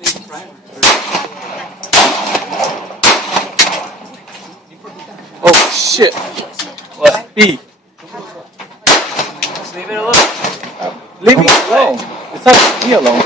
Oh shit! What? B. Just leave it alone. Leave it alone. It's not me alone.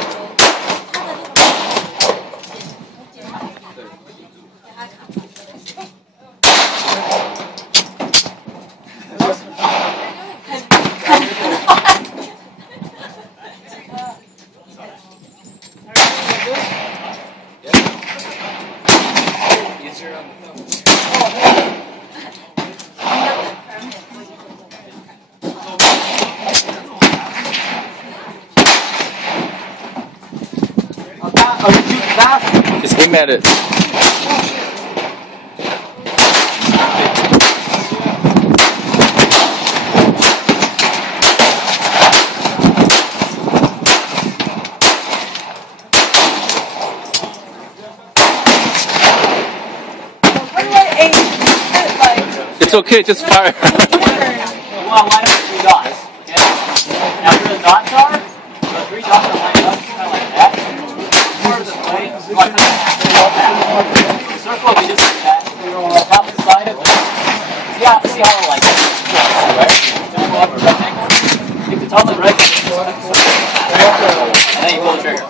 Just aim at it. It's okay, just fire. Well, line up the 3 dots. Okay? Now where the dots are, the 3 dots are lined up kind of like that. Part of the play, the circle will be just like that. On top of the side of it. See how like this? Right? Then go up a rectangle. Keep the top of the rectangle. And then you pull the trigger.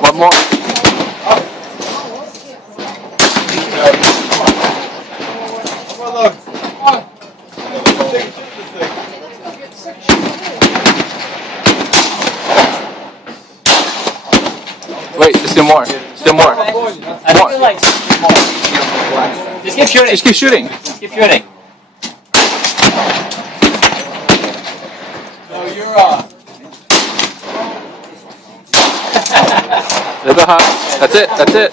One more. Wait, still more. Still more. More. Just keep shooting. Just keep shooting. Just keep shooting. So you're Little high. That's it. That's it.